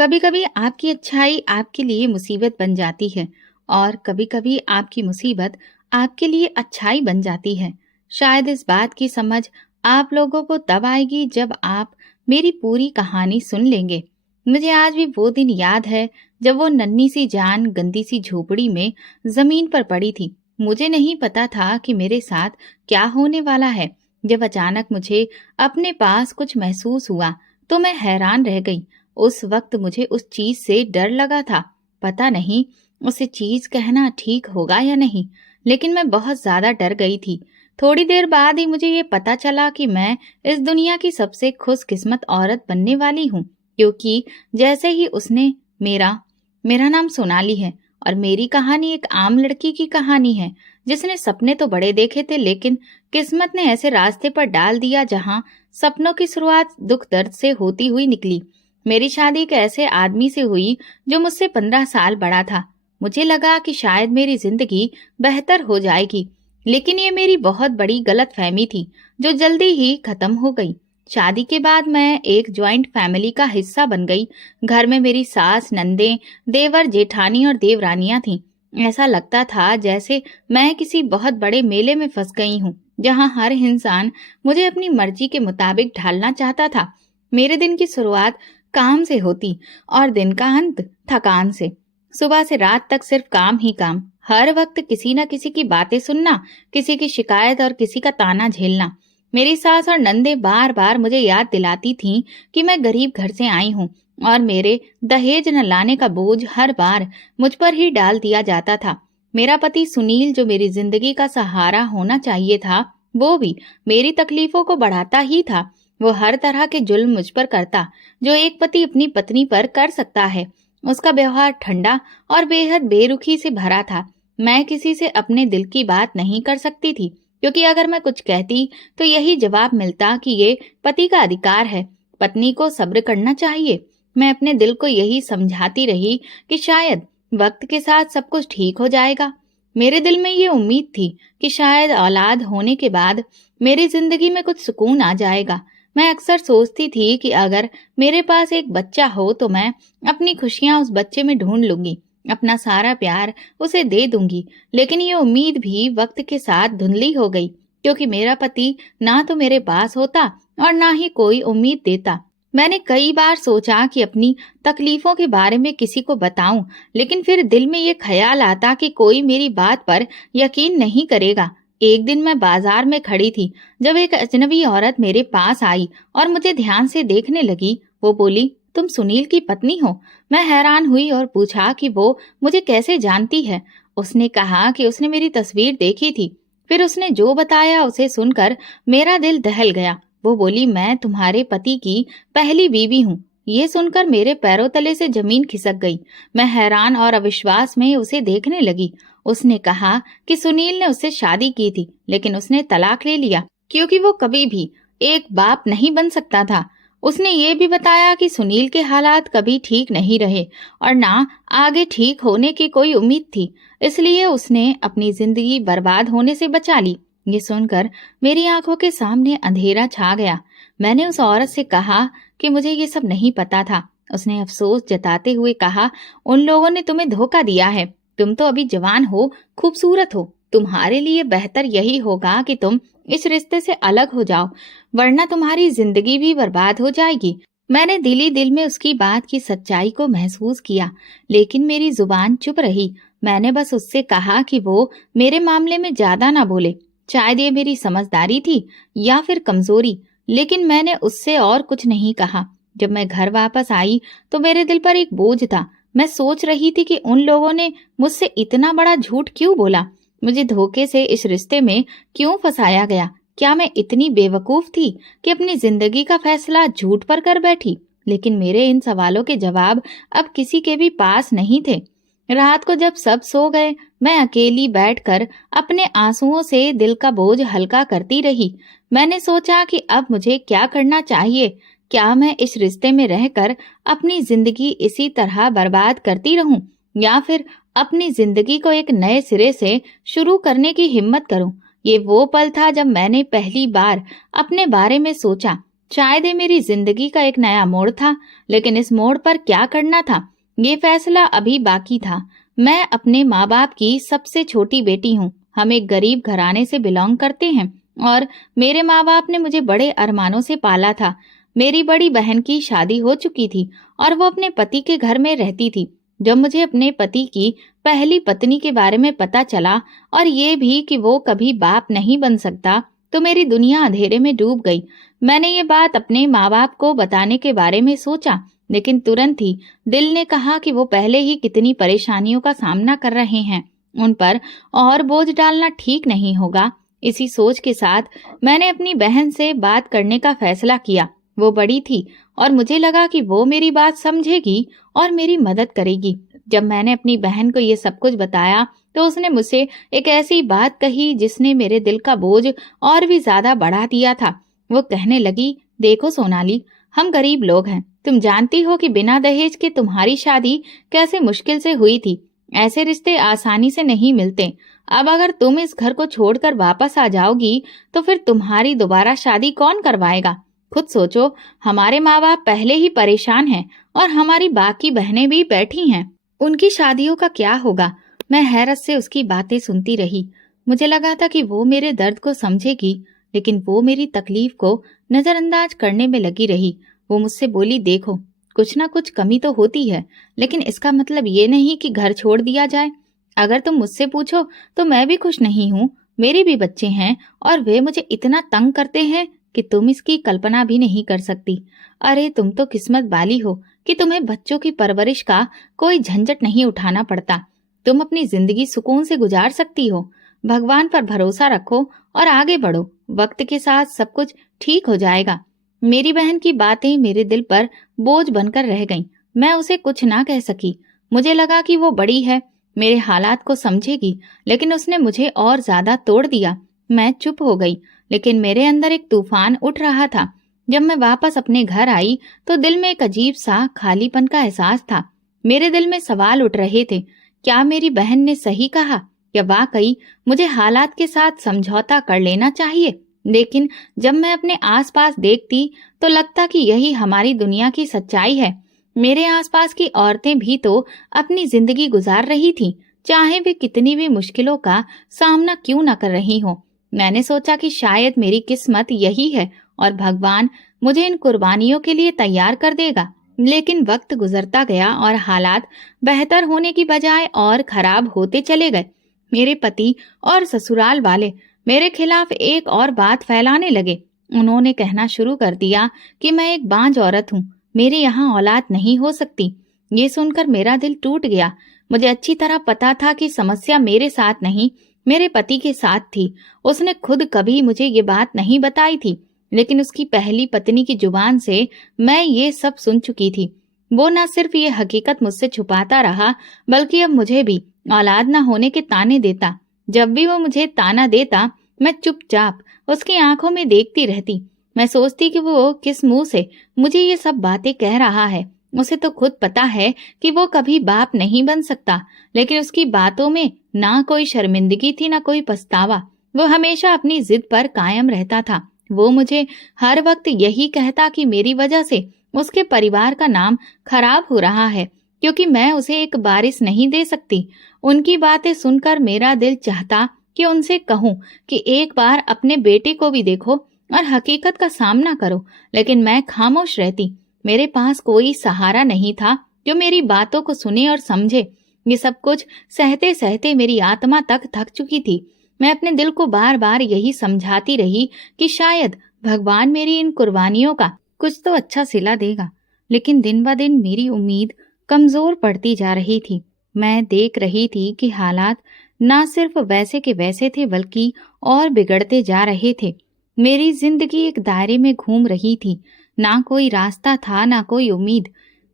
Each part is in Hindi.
कभी कभी आपकी अच्छाई आपके लिए मुसीबत बन जाती है और कभी कभी आपकी मुसीबत आपके लिए अच्छाई बन जाती है। शायद इस बात की समझ आप लोगों को तब आएगी जब आप मेरी पूरी कहानी सुन लेंगे। मुझे आज भी वो दिन याद है जब वो नन्ही सी जान गंदी सी झोपड़ी में जमीन पर पड़ी थी। मुझे नहीं पता था कि मेरे साथ क्या होने वाला है। जब अचानक मुझे अपने पास कुछ महसूस हुआ तो मैं हैरान रह गई। उस वक्त मुझे उस चीज से डर लगा था। पता नहीं उसे चीज कहना ठीक होगा या नहीं, लेकिन मैं बहुत ज्यादा डर गई थी। थोड़ी देर बाद ही मुझे ये पता चला कि मैं इस दुनिया की सबसे खुशकिस्मत औरत बनने वाली हूँ, क्योंकि जैसे ही उसने मेरा मेरा नाम सोनाली है और मेरी कहानी एक आम लड़की की कहानी है जिसने सपने तो बड़े देखे थे, लेकिन किस्मत ने ऐसे रास्ते पर डाल दिया जहाँ सपनों की शुरुआत दुख दर्द से होती हुई निकली। मेरी शादी एक ऐसे आदमी से हुई जो मुझसे 15 साल बड़ा था। मुझे लगा कि शायद मेरी जिंदगी बेहतर हो जाएगी, लेकिन ये मेरी बहुत बड़ी गलतफहमी थी जो जल्दी ही खत्म हो गई। शादी के बाद मैं एक जॉइंट फैमिली का हिस्सा बन गई। घर में मेरी सास, नंदे, देवर, जेठानी और देवरानियां थीं। ऐसा लगता था जैसे मैं किसी बहुत बड़े मेले में फंस गई हूँ, जहाँ हर इंसान मुझे अपनी मर्जी के मुताबिक ढालना चाहता था। मेरे दिन की शुरुआत काम से होती और दिन का अंत थकान से। सुबह से रात तक सिर्फ काम ही काम। हर वक्त किसी न किसी की बातें सुनना, किसी की शिकायत और किसी का ताना झेलना। मेरी सास और नंदे बार बार मुझे याद दिलाती थीं कि मैं गरीब घर से आई हूँ और मेरे दहेज न लाने का बोझ हर बार मुझ पर ही डाल दिया जाता था। मेरा पति सुनील, जो मेरी जिंदगी का सहारा होना चाहिए था, वो भी मेरी तकलीफों को बढ़ाता ही था। वो हर तरह के जुल्म मुझ पर करता जो एक पति अपनी पत्नी पर कर सकता है। उसका व्यवहार ठंडा और बेहद बेरुखी से भरा था। मैं किसी से अपने दिल की बात नहीं कर सकती थी, क्योंकि अगर मैं कुछ कहती तो यही जवाब मिलता कि ये पति का अधिकार है, पत्नी को सब्र करना चाहिए। मैं अपने दिल को यही समझाती रही कि शायद वक्त के साथ सब कुछ ठीक हो जाएगा। मेरे दिल में ये उम्मीद थी कि शायद औलाद होने के बाद मेरी जिंदगी में कुछ सुकून आ जाएगा। मैं अक्सर सोचती थी कि अगर मेरे पास एक बच्चा हो तो मैं अपनी खुशियां उस बच्चे में ढूंढ लूंगी, अपना सारा प्यार उसे दे दूंगी। लेकिन ये उम्मीद भी वक्त के साथ धुंधली हो गई, क्योंकि मेरा पति ना तो मेरे पास होता और ना ही कोई उम्मीद देता। मैंने कई बार सोचा कि अपनी तकलीफों के बारे में किसी को बताऊं, लेकिन फिर दिल में ये ख्याल आता कि कोई मेरी बात पर यकीन नहीं करेगा। एक दिन मैं बाजार में खड़ी थी जब एक अजनबी औरत मेरे पास आई और मुझे ध्यान से देखने लगी। वो बोली, तुम सुनील की पत्नी हो? मैं हैरान हुई और पूछा कि वो मुझे कैसे जानती है। उसने कहा कि उसने मेरी तस्वीर देखी थी। फिर उसने जो बताया उसे सुनकर मेरा दिल दहल गया। वो बोली, मैं तुम्हारे पति की पहली बीवी हूँ। ये सुनकर मेरे पैरों तले से जमीन खिसक गई। मैं हैरान और अविश्वास में उसे देखने लगी। उसने कहा कि सुनील ने उससे शादी की थी, लेकिन उसने तलाक ले लिया क्योंकि वो कभी भी एक बाप नहीं बन सकता था। उसने ये भी बताया कि सुनील के हालात कभी ठीक नहीं रहे और ना आगे ठीक होने की कोई उम्मीद थी, इसलिए उसने अपनी जिंदगी बर्बाद होने से बचा ली। ये सुनकर मेरी आंखों के सामने अंधेरा छा गया। मैंने उस औरत से कहा कि मुझे ये सब नहीं पता था। उसने अफसोस जताते हुए कहा, उन लोगों ने तुम्हें धोखा दिया है। तुम तो अभी जवान हो, खूबसूरत हो। तुम्हारे लिए बेहतर यही होगा कि तुम इस रिश्ते से अलग हो जाओ, वरना तुम्हारी जिंदगी भी बर्बाद हो जाएगी। मैंने दिल ही दिल में उसकी बात की सच्चाई को महसूस किया, लेकिन मेरी जुबान चुप रही। मैंने बस उससे कहा कि वो मेरे मामले में ज्यादा ना बोले। शायद ये मेरी समझदारी थी या फिर कमजोरी, लेकिन मैंने उससे और कुछ नहीं कहा। जब मैं घर वापस आई तो मेरे दिल पर एक बोझ था। मैं सोच रही थी कि उन लोगों ने मुझसे इतना बड़ा झूठ क्यों बोला, मुझे धोखे से इस रिश्ते में क्यों फंसाया गया। क्या मैं इतनी बेवकूफ थी कि अपनी जिंदगी का फैसला झूठ पर कर बैठी? लेकिन मेरे इन सवालों के जवाब अब किसी के भी पास नहीं थे। रात को जब सब सो गए, मैं अकेली बैठकर अपने आंसुओं से दिल का बोझ हल्का करती रही। मैंने सोचा कि अब मुझे क्या करना चाहिए। क्या मैं इस रिश्ते में रहकर अपनी जिंदगी इसी तरह बर्बाद करती रहूं, या फिर अपनी जिंदगी को एक नए सिरे से शुरू करने की हिम्मत करूं? ये वो पल था जब मैंने पहली बार अपने बारे में सोचा शायद ये मेरी जिंदगी का एक नया मोड़ था, लेकिन इस मोड़ पर क्या करना था, ये फैसला अभी बाकी था। मैं अपने माँ बाप की सबसे छोटी बेटी हूँ। हम एक गरीब घराने से बिलोंग करते हैं और मेरे माँ बाप ने मुझे बड़े अरमानों से पाला था। मेरी बड़ी बहन की शादी हो चुकी थी और वो अपने पति के घर में रहती थी। जब मुझे अपने पति की पहली पत्नी के बारे में पता चला और ये भी कि वो कभी बाप नहीं बन सकता, तो मेरी दुनिया अंधेरे में डूब गई। मैंने ये बात अपने माँ बाप को बताने के बारे में सोचा, लेकिन तुरंत ही दिल ने कहा कि वो पहले ही कितनी परेशानियों का सामना कर रहे हैं, उन पर और बोझ डालना ठीक नहीं होगा। इसी सोच के साथ मैंने अपनी बहन से बात करने का फैसला किया। वो बड़ी थी और मुझे लगा कि वो मेरी बात समझेगी और मेरी मदद करेगी। जब मैंने अपनी बहन को ये सब कुछ बताया तो उसने मुझसे एक ऐसी बात कही जिसने मेरे दिल का बोझ और भी ज्यादा बढ़ा दिया था। वो कहने लगी, देखो सोनाली, हम गरीब लोग हैं। तुम जानती हो कि बिना दहेज के तुम्हारी शादी कैसे मुश्किल से हुई थी। ऐसे रिश्ते आसानी से नहीं मिलते। अब अगर तुम इस घर को छोड़कर वापस आ जाओगी तो फिर तुम्हारी दोबारा शादी कौन करवाएगा? खुद सोचो, हमारे माँ बाप पहले ही परेशान हैं और हमारी बाकी बहनें भी बैठी हैं। उनकी शादियों का क्या होगा? मैं हैरत से उसकी बातें सुनती रही। मुझे लगा था कि वो मेरे दर्द को समझेगी, लेकिन वो मेरी तकलीफ को नजरअंदाज करने में लगी रही। वो मुझसे बोली, देखो, कुछ ना कुछ कमी तो होती है, लेकिन इसका मतलब ये नहीं कि घर छोड़ दिया जाए। अगर तुम मुझसे पूछो तो मैं भी खुश नहीं हूँ। मेरे भी बच्चे हैं और वे मुझे इतना तंग करते हैं कि तुम इसकी कल्पना भी नहीं कर सकती। अरे तुम तो किस्मत वाली हो कि तुम्हें बच्चों की परवरिश का कोई झंझट नहीं उठाना पड़ता। तुम अपनी जिंदगी सुकून से गुजार सकती हो। भगवान पर भरोसा रखो और आगे बढ़ो। वक्त के साथ सब कुछ ठीक हो जाएगा। मेरी बहन की बातें मेरे दिल पर बोझ बनकर रह गईं। मैं उसे कुछ ना कह सकी। मुझे लगा कि वो बड़ी है, मेरे हालात को समझेगी, लेकिन उसने मुझे और ज्यादा तोड़ दिया। मैं चुप हो गई, लेकिन मेरे अंदर एक तूफान उठ रहा था। जब मैं वापस अपने घर आई तो दिल में एक अजीब सा खालीपन का एहसास था। मेरे दिल में सवाल उठ रहे थे, क्या मेरी बहन ने सही कहा? या वाकई मुझे हालात के साथ समझौता कर लेना चाहिए? लेकिन जब मैं अपने आसपास देखती तो लगता कि यही हमारी दुनिया की सच्चाई है। मेरे आसपास की औरतें भी तो अपनी जिंदगी गुजार रही थीं, चाहे वे कितनी भी मुश्किलों का सामना क्यों न कर रही हो। मैंने सोचा कि शायद मेरी किस्मत यही है और भगवान मुझे इन कुर्बानियों के लिए तैयार कर देगा। लेकिन वक्त गुजरता गया और हालात बेहतर होने की बजाय और खराब होते चले गए। मेरे पति और ससुराल वाले मेरे खिलाफ एक और बात फैलाने लगे। उन्होंने कहना शुरू कर दिया कि मैं एक बांझ औरत हूँ, मेरे यहाँ औलाद नहीं हो सकती। ये सुनकर मेरा दिल टूट गया। मुझे अच्छी तरह पता था कि समस्या मेरे साथ नहीं, मेरे पति के साथ थी। उसने खुद कभी मुझे ये बात नहीं बताई थी, लेकिन उसकी पहली पत्नी की जुबान से मैं ये सब सुन चुकी थी। वो न सिर्फ ये हकीकत मुझसे छुपाता रहा, बल्कि अब मुझे भी औलाद न होने के ताने देता। जब भी वो मुझे ताना देता, मैं चुपचाप उसकी आंखों में देखती रहती। मैं सोचती कि वो किस मुंह से मुझे ये सब बातें कह रहा है। उसे तो खुद पता है कि वो कभी बाप नहीं बन सकता, लेकिन उसकी बातों में ना कोई शर्मिंदगी थी, ना कोई पछतावा। वो हमेशा अपनी जिद पर कायम रहता था। वो मुझे हर वक्त यही कहता कि मेरी वजह से उसके परिवार का नाम खराब हो रहा है, क्योंकि मैं उसे एक वारिस नहीं दे सकती। उनकी बातें सुनकर मेरा दिल चाहता कि उनसे कहूँ कि एक बार अपने बेटे को भी देखो और हकीकत का सामना करो, लेकिन मैं खामोश रहती। मेरे पास कोई सहारा नहीं था जो मेरी बातों को सुने और समझे। ये सब कुछ सहते सहते मेरी आत्मा तक थक चुकी थी। मैं अपने दिल को बार बार यही समझाती रही कि शायद भगवान मेरी इन कुर्बानियों का कुछ तो अच्छा सिला देगा, लेकिन दिन ब दिन मेरी उम्मीद कमजोर पड़ती जा रही थी। मैं देख रही थी कि हालात ना सिर्फ वैसे के वैसे थे, बल्कि और बिगड़ते जा रहे थे। मेरी जिंदगी एक दायरे में घूम रही थी, ना कोई रास्ता था, ना कोई उम्मीद।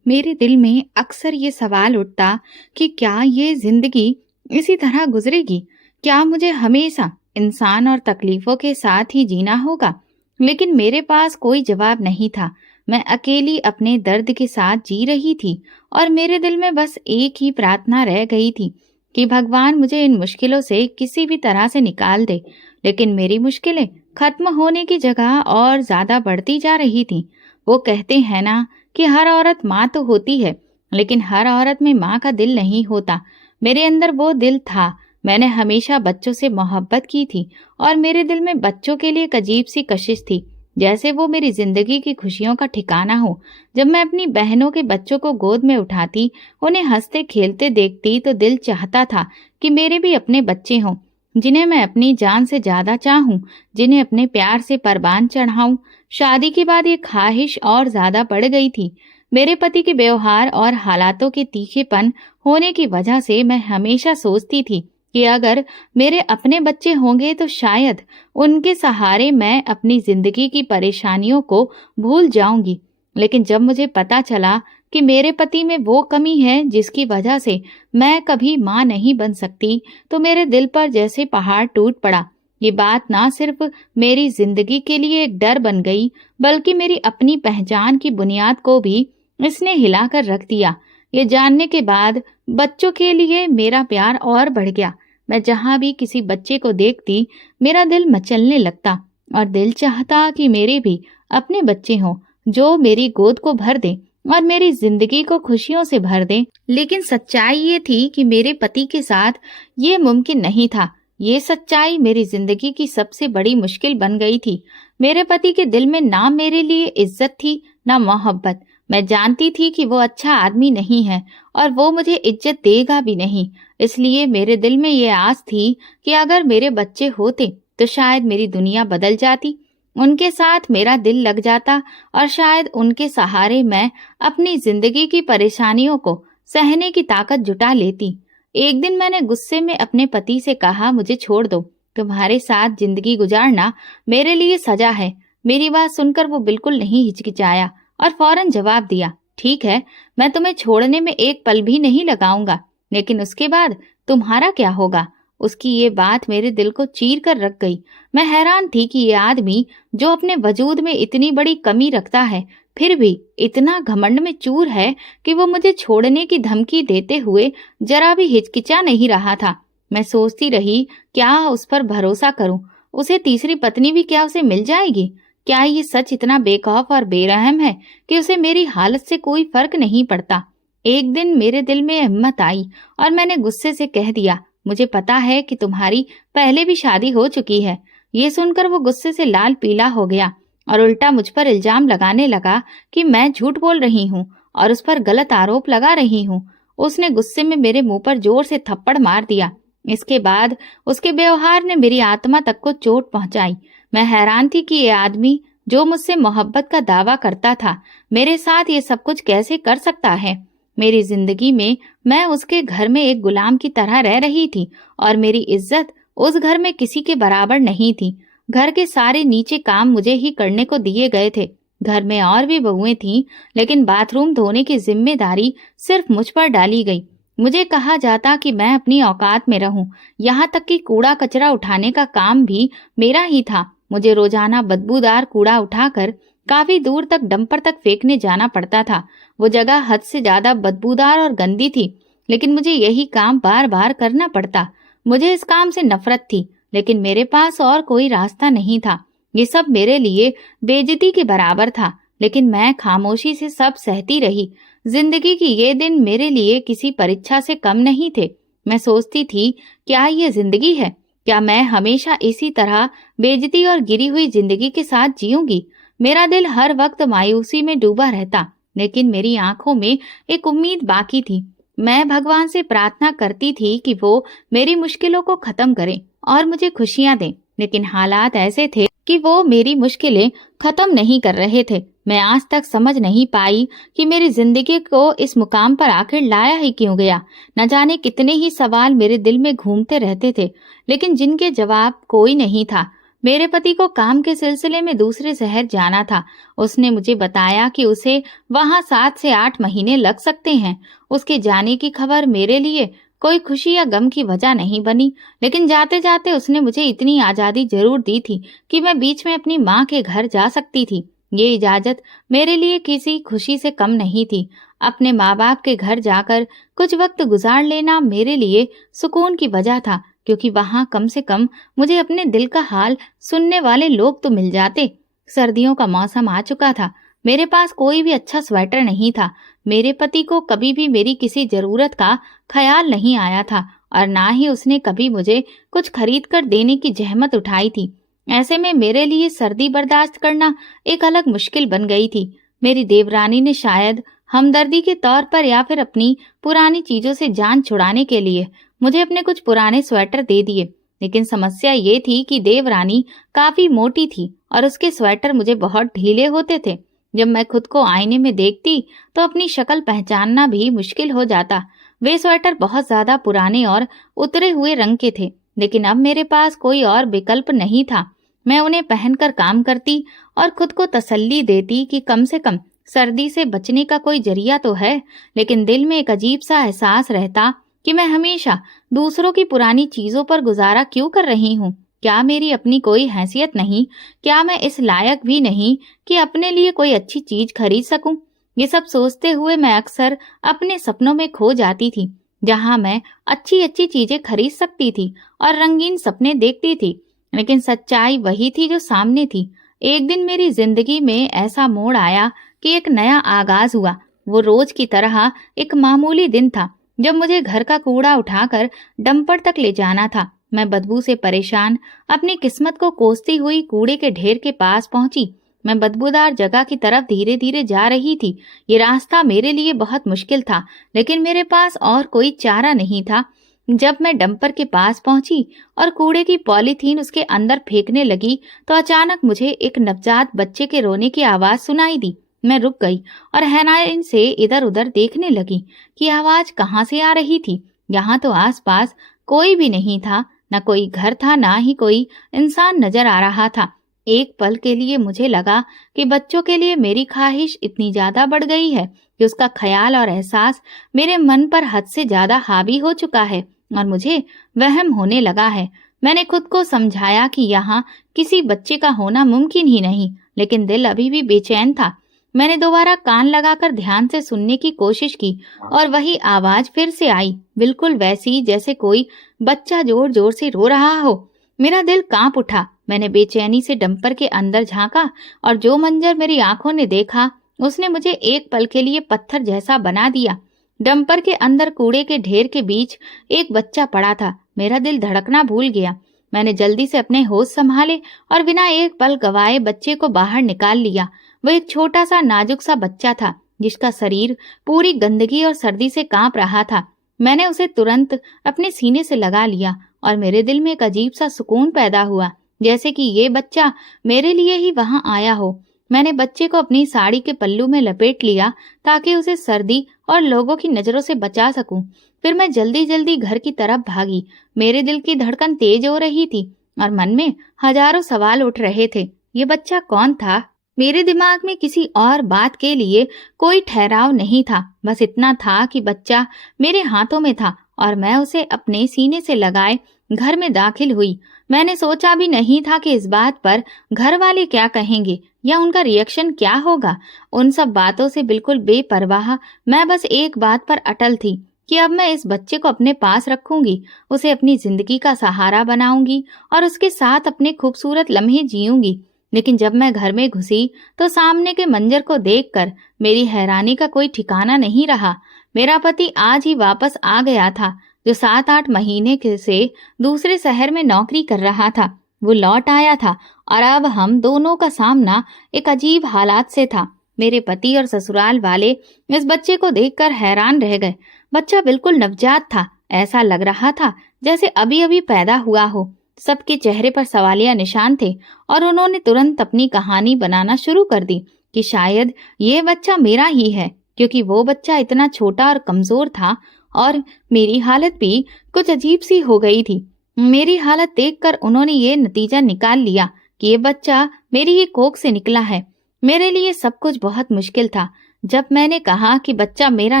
मेरे दिल में अक्सर ये सवाल उठता कि क्या ये जिंदगी इसी तरह गुजरेगी? क्या मुझे हमेशा इंसान और तकलीफों के साथ ही जीना होगा? लेकिन मेरे पास कोई जवाब नहीं था। मैं अकेली अपने दर्द के साथ जी रही थी और मेरे दिल में बस एक ही प्रार्थना रह गई थी कि भगवान मुझे इन मुश्किलों से किसी भी तरह से निकाल दे। लेकिन मेरी मुश्किलें खत्म होने की जगह और ज्यादा बढ़ती जा रही थी। वो कहते हैं ना कि हर औरत माँ तो होती है, लेकिन हर औरत में माँ का दिल नहीं होता। मेरे अंदर वो दिल था। मैंने हमेशा बच्चों से मोहब्बत की थी और मेरे दिल में बच्चों के लिए एक अजीब सी कशिश थी, जैसे वो मेरी जिंदगी की खुशियों का ठिकाना हो। जब मैं अपनी बहनों के बच्चों को गोद में उठाती, उन्हें हंसते खेलते देखती, तो दिल चाहता था कि मेरे भी अपने बच्चे हों, जिन्हें मैं अपनी जान से ज्यादा चाहूं, जिन्हें अपने प्यार से परवान चढ़ाऊं। शादी के बाद ये ख्वाहिश और ज्यादा बढ़ गई थी। मेरे पति के व्यवहार और हालातों के तीखेपन होने की वजह से मैं हमेशा सोचती थी कि अगर मेरे अपने बच्चे होंगे तो शायद उनके सहारे मैं अपनी जिंदगी की परेशानियों को भूल जाऊंगी। लेकिन जब मुझे पता चला कि मेरे पति में वो कमी है जिसकी वजह से मैं कभी माँ नहीं बन सकती, तो मेरे दिल पर जैसे पहाड़ टूट पड़ा। ये बात ना सिर्फ मेरी जिंदगी के लिए एक डर बन गई, बल्कि मेरी अपनी पहचान की बुनियाद को भी इसने हिलाकर रख दिया। ये जानने के बाद बच्चों के लिए मेरा प्यार और बढ़ गया। मैं जहां भी किसी बच्चे को देखती, मेरा दिल मचलने लगता और दिल चाहता कि मेरे भी अपने बच्चे हों, जो मेरी गोद को भर दें और मेरी जिंदगी को खुशियों से भर दें। लेकिन सच्चाई ये थी कि मेरे पति के साथ ये मुमकिन नहीं था। ये सच्चाई मेरी जिंदगी की सबसे बड़ी मुश्किल बन गई थी। मेरे पति के दिल में ना मेरे लिए इज्जत थी, ना मोहब्बत। मैं जानती थी कि वो अच्छा आदमी नहीं है और वो मुझे इज्जत देगा भी नहीं। इसलिए मेरे दिल में ये आस थी कि अगर मेरे बच्चे होते तो शायद मेरी दुनिया बदल जाती, उनके साथ मेरा दिल लग जाता और शायद उनके सहारे मैं अपनी जिंदगी की परेशानियों को सहने की ताकत जुटा लेती। एक दिन मैंने गुस्से में अपने पति से कहा, मुझे छोड़ दो, तुम्हारे साथ जिंदगी गुजारना मेरे लिए सजा है। मेरी बात सुनकर वो बिल्कुल नहीं हिचकिचाया और फौरन जवाब दिया, ठीक है, मैं तुम्हें छोड़ने में एक पल भी नहीं लगाऊंगा, लेकिन उसके बाद तुम्हारा क्या होगा। उसकी ये बात मेरे दिल को चीर कर रख गई। मैं हैरान थी कि ये आदमी जो अपने वजूद में इतनी बड़ी कमी रखता है, फिर भी इतना घमंड में चूर है कि वो मुझे छोड़ने की धमकी देते हुए जरा भी हिचकिचा नहीं रहा था। मैं सोचती रही, क्या उस पर भरोसा करूं? उसे तीसरी पत्नी भी क्या उसे मिल जाएगी? क्या ये सच इतना बेखौफ और बेरहम है कि उसे मेरी हालत से कोई फर्क नहीं पड़ता? एक दिन मेरे दिल में हिम्मत आई और मैंने गुस्से से कह दिया, मुझे पता है कि तुम्हारी पहले भी शादी हो चुकी है। ये सुनकर वो गुस्से से लाल पीला हो गया और उल्टा मुझ पर इल्जाम लगाने लगा कि मैं झूठ बोल रही हूँ और उस पर गलत आरोप लगा रही हूँ। उसने गुस्से में मेरे मुंह पर जोर से थप्पड़ मार दिया। इसके बाद उसके व्यवहार ने मेरी आत्मा तक को चोट पहुंचाई। मैं हैरान थी कि ये आदमी जो मुझसे मोहब्बत का दावा करता था, मेरे साथ ये सब कुछ कैसे कर सकता है। मेरी जिंदगी में मैं उसके घर में एक गुलाम की तरह रह रही थी और मेरी इज्जत उस घर में किसी के बराबर नहीं थी। घर के सारे नीचे काम मुझे ही करने को दिए गए थे। घर में और भी बहुएं थीं, लेकिन बाथरूम धोने की जिम्मेदारी सिर्फ मुझ पर डाली गई। मुझे कहा जाता कि मैं अपनी औकात में रहूं, यहाँ तक कि कूड़ा कचरा उठाने का काम भी मेरा ही था। मुझे रोजाना बदबूदार कूड़ा उठाकर काफी दूर तक डंपर तक फेंकने जाना पड़ता था। वो जगह हद से ज्यादा बदबूदार और गंदी थी, लेकिन मुझे यही काम बार बार करना पड़ता। मुझे इस काम से नफरत थी, लेकिन मेरे पास और कोई रास्ता नहीं था। ये सब मेरे लिए बेइज्जती के बराबर था, लेकिन मैं खामोशी से सब सहती रही। जिंदगी की ये दिन मेरे लिए किसी परीक्षा से कम नहीं थे। मैं सोचती थी, क्या ये जिंदगी है? क्या मैं हमेशा इसी तरह बेइज्जती और गिरी हुई जिंदगी के साथ जीऊंगी? मेरा दिल हर वक्त मायूसी में डूबा रहता, लेकिन मेरी आंखों में एक उम्मीद बाकी थी। मैं भगवान से प्रार्थना करती थी कि वो मेरी मुश्किलों को खत्म करें और मुझे खुशियां दें, लेकिन हालात ऐसे थे कि वो मेरी मुश्किलें खत्म नहीं कर रहे थे। मैं आज तक समझ नहीं पाई कि मेरी जिंदगी को इस मुकाम पर आखिर लाया ही क्यों गया। न जाने कितने ही सवाल मेरे दिल में घूमते रहते थे, लेकिन जिनके जवाब कोई नहीं था। मेरे पति को काम के सिलसिले में दूसरे शहर जाना था। उसने मुझे बताया कि उसे वहां 7 से 8 महीने लग सकते हैं। उसके जाने की खबर मेरे लिए कोई खुशी या गम की वजह नहीं बनी, लेकिन जाते जाते उसने मुझे इतनी आजादी जरूर दी थी कि मैं बीच में अपनी माँ के घर जा सकती थी। ये इजाजत मेरे लिए किसी खुशी से कम नहीं थी। अपने माँ बाप के घर जाकर कुछ वक्त गुजार लेना मेरे लिए सुकून की वजह था, क्योंकि वहां कम से कम मुझे अपने दिल का हाल सुनने वाले लोग तो मिल जाते। सर्दियों का मौसम आ चुका था। मेरे पास कोई भी अच्छा स्वेटर नहीं था। मेरे पति को कभी भी मेरी किसी जरूरत का ख्याल नहीं आया था और ना ही उसने कभी मुझे कुछ खरीद कर देने की जहमत उठाई थी। ऐसे में मेरे लिए सर्दी बर्दाश्त करना एक अलग मुश्किल बन गई थी। मेरी देवरानी ने शायद हमदर्दी के तौर पर या फिर अपनी पुरानी चीजों से जान छुड़ाने के लिए मुझे अपने कुछ पुराने स्वेटर दे दिए। लेकिन समस्या ये थी कि देवरानी काफी मोटी थी और उसके स्वेटर मुझे बहुत ढीले होते थे। जब मैं खुद को आईने में देखती तो अपनी शक्ल पहचानना भी मुश्किल हो जाता। वे स्वेटर बहुत ज्यादा पुराने और उतरे हुए रंग के थे, लेकिन अब मेरे पास कोई और विकल्प नहीं था। मैं उन्हें पहनकर काम करती और खुद को तसल्ली देती कि कम से कम सर्दी से बचने का कोई जरिया तो है। लेकिन दिल में एक अजीब सा एहसास रहता कि मैं हमेशा दूसरों की पुरानी चीजों पर गुजारा क्यों कर रही हूँ। क्या मेरी अपनी कोई हैसियत नहीं? क्या मैं इस लायक भी नहीं कि अपने लिए कोई अच्छी चीज खरीद सकूं? ये सब सोचते हुए मैं अक्सर अपने सपनों में खो जाती थी, जहां मैं अच्छी अच्छी चीजें खरीद सकती थी और रंगीन सपने देखती थी। लेकिन सच्चाई वही थी जो सामने थी। एक दिन मेरी जिंदगी में ऐसा मोड़ आया कि एक नया आगाज हुआ। वो रोज की तरह एक मामूली दिन था जब मुझे घर का कूड़ा उठाकर डंपर तक ले जाना था। मैं बदबू से परेशान अपनी किस्मत को कोसती हुई कूड़े के ढेर के पास पहुंची। मैं बदबूदार जगह की तरफ धीरे धीरे जा रही थी। ये रास्ता मेरे लिए बहुत मुश्किल था, लेकिन मेरे पास और कोई चारा नहीं था। जब मैं डंपर के पास पहुंची और कूड़े की पॉलीथीन उसके अंदर फेंकने लगी तो अचानक मुझे एक नवजात बच्चे के रोने की आवाज सुनाई दी। मैं रुक गई और हैरानी से इधर उधर देखने लगी कि आवाज कहाँ से आ रही थी। यहाँ तो आसपास कोई भी नहीं था, न कोई घर था, ना ही कोई इंसान नजर आ रहा था। एक पल के लिए मुझे लगा कि बच्चों के लिए मेरी ख्वाहिश इतनी ज्यादा बढ़ गई है कि उसका ख्याल और एहसास मेरे मन पर हद से ज्यादा हावी हो चुका है और मुझे वहम होने लगा है। मैंने खुद को समझाया कि यहाँ किसी बच्चे का होना मुमकिन ही नहीं, लेकिन दिल अभी भी बेचैन था। मैंने दोबारा कान लगाकर ध्यान से सुनने की कोशिश की और वही आवाज फिर से आई, बिल्कुल वैसी जैसे कोई बच्चा जोर जोर से रो रहा हो। मेरा दिल कांप उठा। मैंने बेचैनी से डंपर के अंदर झांका और जो मंजर मेरी आंखों ने देखा उसने मुझे एक पल के लिए पत्थर जैसा बना दिया। डंपर के अंदर कूड़े के ढेर के बीच एक बच्चा पड़ा था। मेरा दिल धड़कना भूल गया। मैंने जल्दी से अपने होश संभाले और बिना एक पल गवाए बच्चे को बाहर निकाल लिया। वो एक छोटा सा नाजुक सा बच्चा था जिसका शरीर पूरी गंदगी और सर्दी से कांप रहा था। मैंने उसे तुरंत अपने सीने से लगा लिया और मेरे दिल में एक अजीब सा सुकून पैदा हुआ, जैसे कि ये बच्चा मेरे लिए ही वहां आया हो। मैंने बच्चे को अपनी साड़ी के पल्लू में लपेट लिया ताकि उसे सर्दी और लोगों की नजरों से बचा सकूं। फिर मैं जल्दी जल्दी घर की तरफ भागी। मेरे दिल की धड़कन तेज हो रही थी और मन में हजारों सवाल उठ रहे थे। ये बच्चा कौन था? मेरे दिमाग में किसी और बात के लिए कोई ठहराव नहीं था। बस इतना था कि बच्चा मेरे हाथों में था और मैं उसे अपने सीने से लगाए घर में दाखिल हुई। मैंने सोचा भी नहीं था कि इस बात पर घर वाले क्या कहेंगे या उनका रिएक्शन क्या होगा। उन सब बातों से बिल्कुल बेपरवाह मैं बस एक बात पर अटल थी कि अब मैं इस बच्चे को अपने पास रखूंगी, उसे अपनी जिंदगी का सहारा बनाऊंगी और उसके साथ अपने खूबसूरत लम्हे जीऊंगी। लेकिन जब मैं घर में घुसी तो सामने के मंजर को देखकर मेरी हैरानी का कोई ठिकाना नहीं रहा। मेरा पति आज ही वापस आ गया था, जो 7-8 महीने से दूसरे शहर में नौकरी कर रहा था। वो लौट आया था और अब हम दोनों का सामना एक अजीब हालात से था। मेरे पति और ससुराल वाले इस बच्चे को देखकर हैरान रह गए। बच्चा बिल्कुल नवजात था। ऐसा लग रहा था जैसे अभी अभी पैदा हुआ हो। सबके चेहरे पर सवालिया निशान थे और उन्होंने तुरंत अपनी कहानी बनाना शुरू कर दी कि शायद ये बच्चा मेरा ही है, क्योंकि वो बच्चा इतना छोटा और कमजोर था। और मेरी हालत भी कुछ अजीब सी हो गई थी। मेरी हालत देखकर उन्होंने ये नतीजा निकाल लिया कि ये बच्चा मेरी ही कोख से निकला है। मेरे लिए सब कुछ बहुत मुश्किल था। जब मैंने कहा कि बच्चा मेरा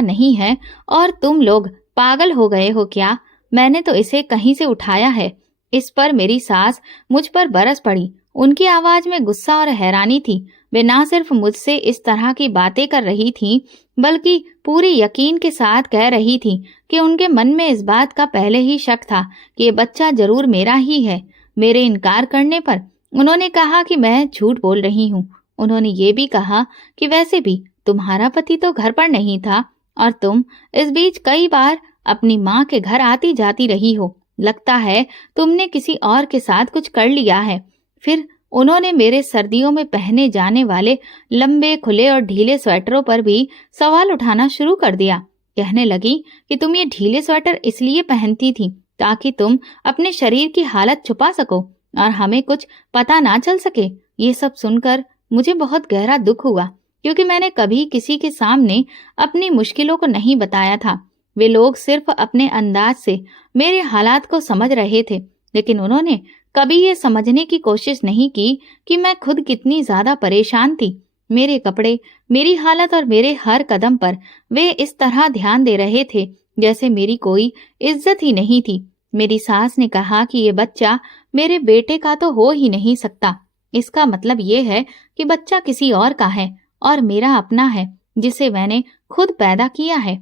नहीं है और तुम लोग पागल हो गए हो क्या, मैंने तो इसे कहीं से उठाया है। इस पर मेरी सास मुझ पर बरस पड़ी। उनकी आवाज में गुस्सा और हैरानी थी। वे ना सिर्फ मुझसे इस तरह की बातें कर रही थीं, बल्कि पूरे यकीन के साथ कह रही थीं कि उनके मन में इस बात का पहले ही शक था कि ये बच्चा जरूर मेरा ही है। मेरे इनकार करने पर उन्होंने कहा कि मैं झूठ बोल रही हूँ। उन्होंने ये भी कहा कि वैसे भी तुम्हारा पति तो घर पर नहीं था और तुम इस बीच कई बार अपनी माँ के घर आती जाती रही हो। लगता है तुमने किसी और के साथ कुछ कर लिया है। फिर उन्होंने मेरे सर्दियों में पहने जाने वाले लंबे, खुले और ढीले स्वेटरों पर भी सवाल उठाना शुरू कर दिया। कहने लगी कि तुम ये ढीले स्वेटर इसलिए पहनती थी ताकि तुम अपने शरीर की हालत छुपा सको और हमें कुछ पता ना चल सके। ये सब सुनकर मुझे बहुत गहरा दुख हुआ, क्योंकि मैंने कभी किसी के सामने अपनी मुश्किलों को नहीं बताया था। वे लोग सिर्फ अपने अंदाज से मेरे हालात को समझ रहे थे, लेकिन उन्होंने कभी ये समझने की कोशिश नहीं की कि मैं खुद कितनी ज्यादा परेशान थी। मेरे कपड़े, मेरी हालत और मेरे हर कदम पर वे इस तरह ध्यान दे रहे थे जैसे मेरी कोई इज्जत ही नहीं थी। मेरी सास ने कहा कि ये बच्चा मेरे बेटे का तो हो ही नहीं सकता। इसका मतलब ये है कि बच्चा किसी और का है और मेरा अपना है, जिसे मैंने खुद पैदा किया है।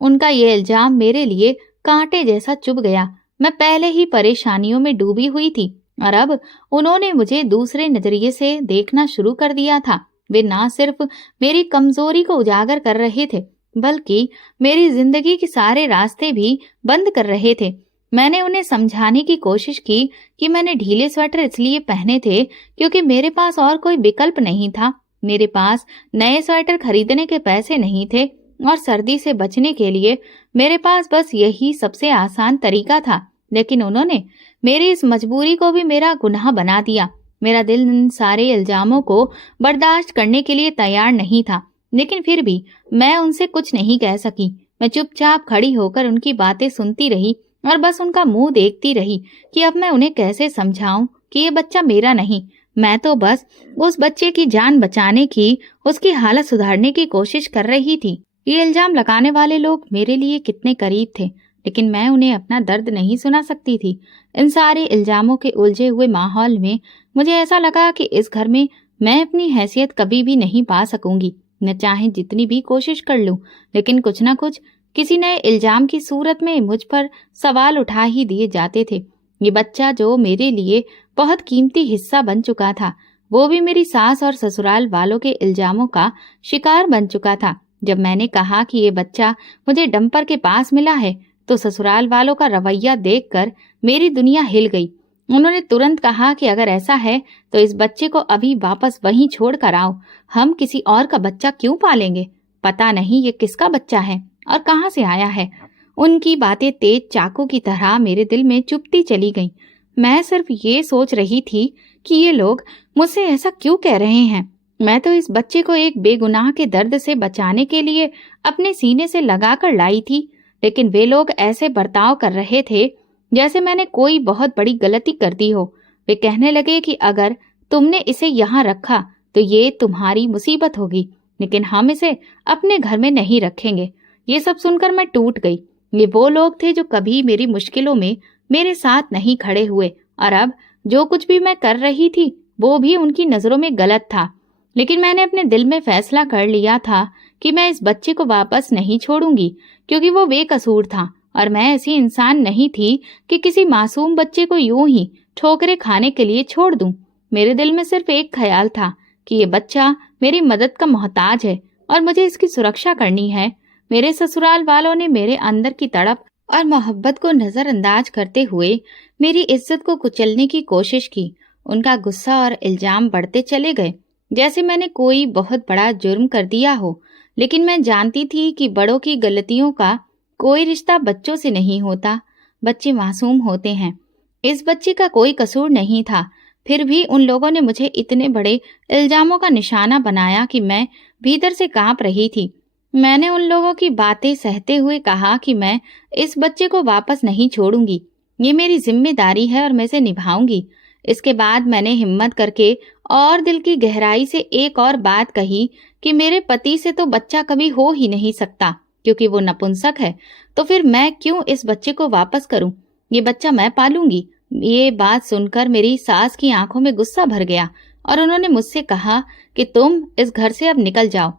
उनका ये इल्जाम मेरे लिए कांटे जैसा चुभ गया। मैं पहले ही परेशानियों में डूबी हुई थी और अब उन्होंने मुझे दूसरे नजरिए से देखना शुरू कर दिया था। वे ना सिर्फ मेरी कमजोरी को उजागर कर रहे थे, बल्कि मेरी जिंदगी के सारे रास्ते भी बंद कर रहे थे। मैंने उन्हें समझाने की कोशिश की कि मैंने ढीले स्वेटर इसलिए पहने थे क्योंकि मेरे पास और कोई विकल्प नहीं था। मेरे पास नए स्वेटर खरीदने के पैसे नहीं थे और सर्दी से बचने के लिए मेरे पास बस यही सबसे आसान तरीका था। लेकिन उन्होंने मेरी इस मजबूरी को भी मेरा गुनाह बना दिया। मेरा दिल इन सारे इल्जामों को बर्दाश्त करने के लिए तैयार नहीं था, लेकिन फिर भी मैं उनसे कुछ नहीं कह सकी। मैं चुपचाप खड़ी होकर उनकी बातें सुनती रही और बस उनका मुंह देखती रही कि अब मैं उन्हें कैसे समझाऊं कि ये बच्चा मेरा नहीं। मैं तो बस उस बच्चे की जान बचाने की, उसकी हालत सुधारने की कोशिश कर रही थी। ये इल्जाम लगाने वाले लोग मेरे लिए कितने करीब थे, लेकिन मैं उन्हें अपना दर्द नहीं सुना सकती थी। इन सारे इल्जामों के उलझे हुए माहौल में मुझे ऐसा लगा कि इस घर में मैं अपनी हैसियत कभी भी नहीं पा सकूंगी। न चाहे जितनी भी कोशिश कर लूं, लेकिन कुछ ना कुछ किसी नए इल्जाम की सूरत में मुझ पर सवाल उठा ही दिए जाते थे। ये बच्चा जो मेरे लिए बहुत कीमती हिस्सा बन चुका था, वो भी मेरी सास और ससुराल वालों के इल्जामों का शिकार बन चुका था। जब मैंने कहा कि ये बच्चा मुझे डंपर के पास मिला है, तो ससुराल वालों का रवैया देखकर मेरी दुनिया हिल गई। उन्होंने तुरंत कहा कि अगर ऐसा है तो इस बच्चे को अभी वापस वहीं छोड़ कर आओ। हम किसी और का बच्चा क्यों पालेंगे? पता नहीं ये किसका बच्चा है और कहाँ से आया है। उनकी बातें तेज चाकू की तरह मेरे दिल में चुभती चली गईं। मैं सिर्फ ये सोच रही थी कि ये लोग मुझसे ऐसा क्यों कह रहे हैं। मैं तो इस बच्चे को एक बेगुनाह के दर्द से बचाने के लिए अपने सीने से लगाकर लाई थी, लेकिन वे लोग ऐसे बर्ताव कर रहे थे जैसे मैंने कोई बहुत बड़ी गलती कर दी हो। वे कहने लगे कि अगर तुमने इसे यहाँ रखा तो ये तुम्हारी मुसीबत होगी, लेकिन हम इसे अपने घर में नहीं रखेंगे। ये सब सुनकर मैं टूट गई। ये वो लोग थे जो कभी मेरी मुश्किलों में मेरे साथ नहीं खड़े हुए, और अब जो कुछ भी मैं कर रही थी वो भी उनकी नजरों में गलत था। लेकिन मैंने अपने दिल में फैसला कर लिया था कि मैं इस बच्चे को वापस नहीं छोड़ूंगी, क्योंकि वो बेकसूर था और मैं ऐसी इंसान नहीं थी कि किसी मासूम बच्चे को यूं ही ठोकरें खाने के लिए छोड़ दूं। मेरे दिल में सिर्फ एक ख्याल था कि ये बच्चा मेरी मदद का मोहताज है और मुझे इसकी सुरक्षा करनी है। मेरे ससुराल वालों ने मेरे अंदर की तड़प और मोहब्बत को नजरअंदाज करते हुए मेरी इज्जत को कुचलने की कोशिश की। उनका गुस्सा और इल्जाम बढ़ते चले गए, जैसे मैंने कोई बहुत बड़ा जुर्म कर दिया हो। लेकिन मैं जानती थी कि बड़ों की गलतियों का कोई रिश्ता बच्चों से नहीं होता। बच्चे मासूम होते हैं। इस बच्चे का कोई कसूर नहीं था। फिर भी उन लोगों ने मुझे इतने बड़े इल्जामों का निशाना बनाया कि मैं भीतर से कांप रही थी। मैंने उन लोगों की बातें सहते हुए कहा कि मैं इस बच्चे को वापस नहीं छोड़ूंगी। ये मेरी जिम्मेदारी है और मैं इसे निभाऊंगी। इसके बाद मैंने हिम्मत करके और दिल की गहराई से एक और बात कही कि मेरे पति से तो बच्चा कभी हो ही नहीं सकता, क्योंकि वो नपुंसक है। तो फिर मैं क्यों इस बच्चे को वापस करूं? ये बच्चा मैं पालूंगी। ये बात सुनकर मेरी सास की आंखों में गुस्सा भर गया और उन्होंने मुझसे कहा कि तुम इस घर से अब निकल जाओ,